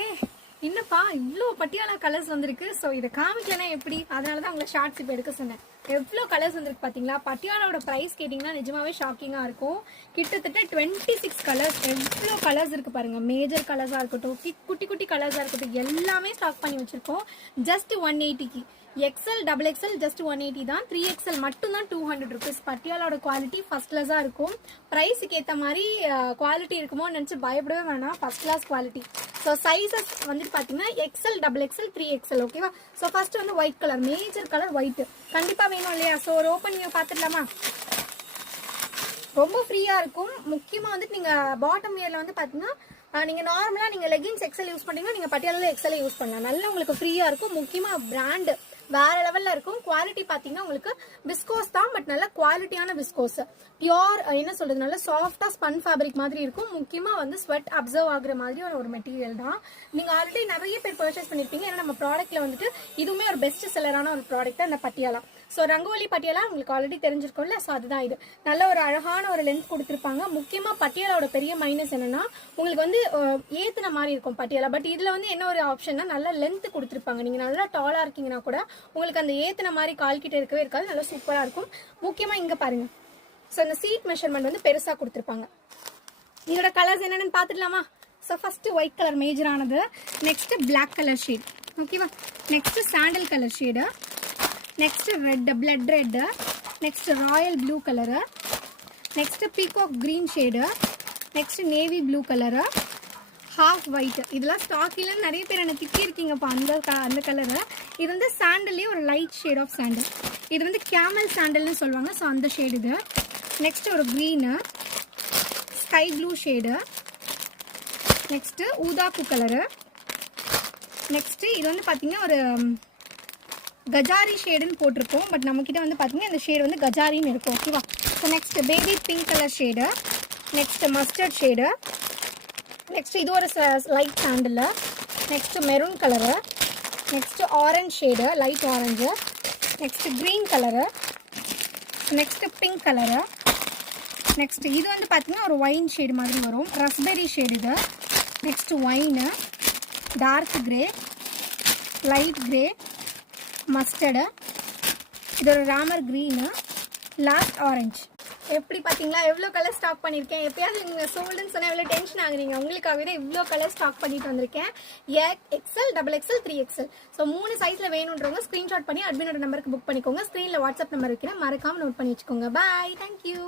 ஏ என்னப்பா இவ்வளோ பட்டியாலா கலர்ஸ் வந்திருக்கு. ஸோ இதை காமிக்கலன்னா எப்படி? அதனால தான் உங்களை ஷார்ட்ஸ் இப்போ எடுக்க சொன்னேன். எவ்வளோ கலர்ஸ் வந்திருக்கு பார்த்தீங்களா? பட்டியாலாவோட ப்ரைஸ் கேட்டிங்கன்னா நிஜமாவே ஷாக்கிங்காக இருக்கும். கிட்டத்தட்ட 26 கலர்ஸ், எவ்வளோ கலர்ஸ் இருக்குது பாருங்கள். மேஜர் கலர்ஸாக இருக்கட்டும், குட்டி குட்டி கலர்ஸாக இருக்கட்டும், எல்லாமே ஸ்டாக் பண்ணி வச்சுருக்கோம். ஜஸ்ட் 180க்கு. XL டபுள் XL ஜஸ்ட் 180 தான். 3XL மட்டும் தான் 200 rupees. பட்டியாலாவோட குவாலிட்டி ஃபர்ஸ்ட் கிளாஸாக இருக்கும். ப்ரைஸுக்கு ஏற்ற மாதிரி குவாலிட்டி இருக்குமோ நினச்சி பயப்படவே வேணாம். First class quality. So sizes வந்துட்டு பார்த்தீங்கன்னா XL டபுள் XL 3XL. ஓகேவா? ஸோ ஃபர்ஸ்ட் வந்து white colour, major colour white கண்டிப்பாக வேணும் இல்லையா? ஸோ ஒரு ஓப்பன் நீங்கள் பார்த்துடலாமா? ரொம்ப ஃப்ரீயாக இருக்கும். முக்கியமாக வந்துட்டு நீங்கள் பாட்டம் வியரில் வந்து பார்த்தீங்கன்னா நீங்கள் நார்மலாக நீங்கள் லெகின்ஸ் XL யூஸ் பண்ணுறீங்கன்னா நீங்கள் பட்டியாலாவில் XL யூஸ் பண்ணலாம். நல்லா உங்களுக்கு ஃப்ரீயாக இருக்கும். முக்கியமாக பிராண்டு வேற லெவலில் இருக்கும். குவாலிட்டி பார்த்தீங்கன்னா உங்களுக்கு விஸ்கோஸ் தான், பட் நல்ல குவாலிட்டியான விஸ்கோஸ். பியோர் என்ன சொல்கிறது, நல்ல சாஃப்டாக ஸ்பன் ஃபேப்ரிக் மாதிரி இருக்கும். முக்கியமாக வந்து ஸ்வெட் அப்சர்வ் ஆகுற மாதிரி ஒரு மெட்டீரியல் தான். நீங்கள் ஆல்ரெடி நிறைய பேர் பர்ச்சேஸ் பண்ணியிருப்பீங்க. ஏன்னா நம்ம ப்ராடக்ட்டில் வந்துட்டு இதுவுமே ஒரு பெஸ்ட் செல்லரான ஒரு ப்ராடக்ட் தான் இந்த பட்டியாலா. ஸோ ரங்கோலி பட்டியாலா உங்களுக்கு ஆல்ரெடி தெரிஞ்சிருக்கும்ல. ஸோ அதுதான் இது. நல்ல ஒரு அழகான ஒரு லென்த் கொடுத்துருப்பாங்க. முக்கியமாக பட்டியாலாவோட பெரிய மைனஸ் என்னன்னா உங்களுக்கு வந்து ஏத்துன மாதிரி இருக்கும் பட்டியாலா. பட் இதில் வந்து என்ன ஒரு ஆப்ஷன்னா நல்ல லென்த் கொடுத்துருப்பாங்க. நீங்கள் நல்லா டாலாக இருக்கீங்கன்னா கூட உங்களுக்கு அந்த ஏத்துன மாதிரி கால் கிட்ட இருக்கவே இருக்காது. நல்லா சூப்பராக இருக்கும். முக்கியமாக இங்கே பாருங்க. ஸோ இந்த சீட் மெஷர்மெண்ட் வந்து பெருசாக கொடுத்துருப்பாங்க. இதோட கலர்ஸ் என்னென்னு பார்த்துடலாமா? ஸோ ஃபஸ்ட்டு ஒயிட் கலர் மேஜரானது. Next black colour shade. ஓகேவா? Next sandal colour shade. Next red, blood red. Next royal blue colour. Next peacock green shade. Next navy blue colour. Half white. இதெல்லாம் stock இல்லைன்னு நிறைய பேர் என்ன திட்டிருக்கீங்கப்பா அந்த colour. இது வந்து சாண்டல்லே ஒரு லைட் ஷேட் ஆஃப் சாண்டல். இது வந்து கேமல் சாண்டல்னு சொல்லுவாங்க. ஸோ அந்த ஷேடு இது. நெக்ஸ்ட் ஒரு green, sky blue shade. Next ஊதாப்பு கலரு. நெக்ஸ்ட்டு இது வந்து பார்த்தீங்கன்னா ஒரு கஜாரி ஷேடுன்னு போட்டிருக்கோம். பட் நம்மக்கிட்ட வந்து பார்த்தீங்கன்னா இந்த ஷேடு வந்து கஜாரின்னு இருக்கும். ஓகேவா? So next baby pink colour shade. Next mustard shade. Next இது ஒரு light sandal. Next maroon colour. Next orange shade, light orange. Next green colour. Next pink colour. Next இது வந்து பார்த்தீங்கன்னா ஒரு ஒயின் ஷேடு மாதிரி வரும். ரஸ்பெரி ஷேடு இது. Next wine, dark grey, light grey, mustard, இது ஒரு ராமர் க்ரீனு, லாஸ்ட் ஆரஞ்ச். எப்படி பார்த்தீங்களா எவ்வளோ கலர் ஸ்டாக் பண்ணியிருக்கேன்? எப்பயாவது நீங்கள் சோல்டுன்னு சொன்னால் எவ்வளோ டென்ஷன் ஆகுறீங்க. உங்களுக்காகவே தான் இவ்வளோ கலர் ஸ்டாக் பண்ணிட்டு வந்திருக்கேன். XL double XL 3XL. So 3 சைஸில் வேணுன்றவங்க ஸ்க்ரீன்ஷாட் பண்ணி அட்மினோட நம்பருக்கு புக் பண்ணிக்கோங்க. ஸ்க்ரீனில் வாட்ஸ்அப் நம்பர் வைக்கிறேன், மறக்காமல் நோட் பண்ணி வச்சுக்கோங்க. பாய், தேங்க்யூ.